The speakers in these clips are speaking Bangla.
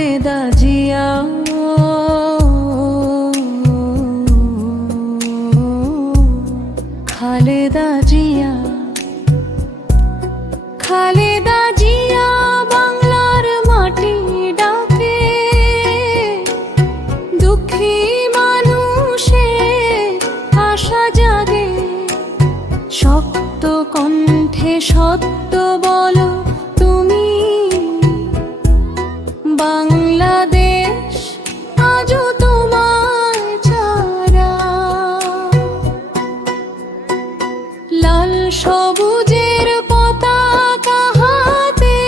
খালেদা জিয়া, খালেদা জিয়া, খালেদা জিয়া বাংলার মাটি ডাকে, দুঃখী মানুষের আশা জাগে। শক্ত কণ্ঠে সত্য বলো তুমি, বাংলাদেশ আজও তোমার ছাড়া। লাল সবুজের পতাকা হাতে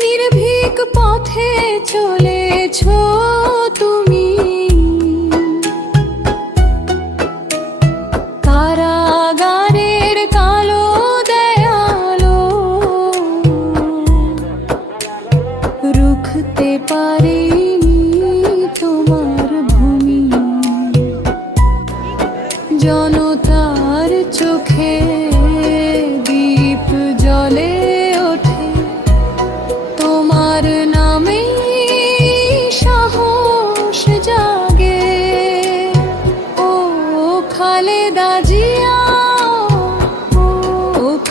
নির্ভীক পথে চলেছ তুমি। কারাগারের কালো দেয়ালো রুখতে পারেনি তোমার ভূমি। জনতার চোখে দীপ জ্বলে ওঠে, তোমার নামে সাহস জাগে। ও খালেদা জিয়া, ও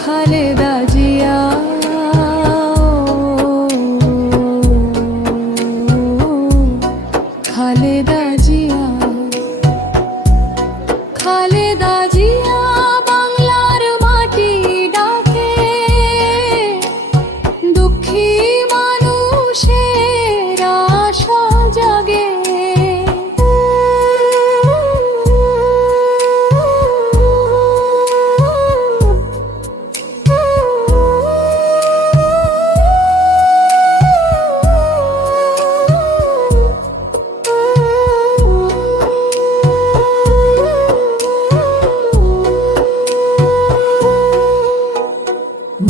খালেদা জিয়া, খালেদা জিয়া, খালেদা জিয়া বাংলার মাটি ডাকে, দুঃখী মানুষের আশা জাগে।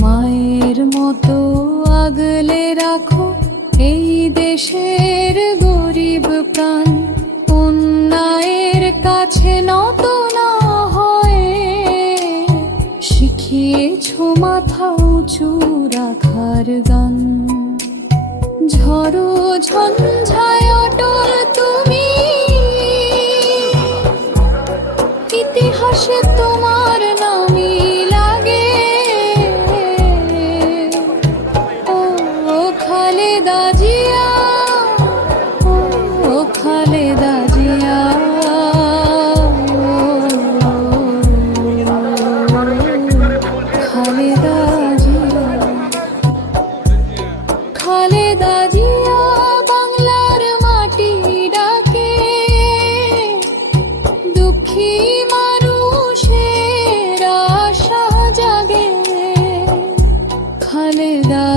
মায়ের মতো আগলে রাখো এই দেশের গরিব প্রাণ, অন্যায়ের কাছে নত না হয়ে শিখিয়েছো মাথা উঁচু রাখার গান। ঝড়ো ঝঞ্ঝায় অটল তুমি, ইতিহাসে তোমার নামই লাগে। ও খালেদা জিয়া, ও খালেদা জিয়া, খালেদা জিয়া, খালেদা জিয়া বাংলার মাটি ডাকে, দুঃখী মানুষের আশা জাগে। খালেদা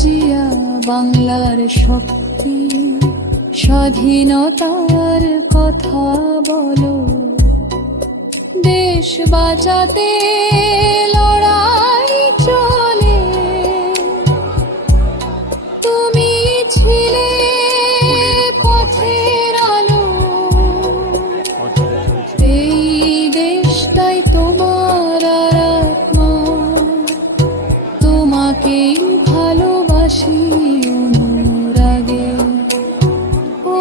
জিয়া বাংলার শক্তি, স্বাধীনতার কথা বলো, দেশ বাঁচাতে লড়াই চলে। তুমি ছিলে পথের আলো, এই দেশটাই তোমার আত্মা, তোমাকেই ভালোবাসি অনুরাগে। ও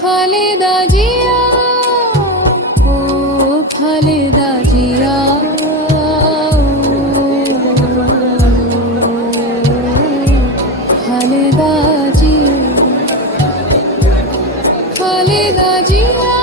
খালেদা জিয়া, ও খালেদা জিয়া, খালেদা জিয়া, খালেদা জিয়া।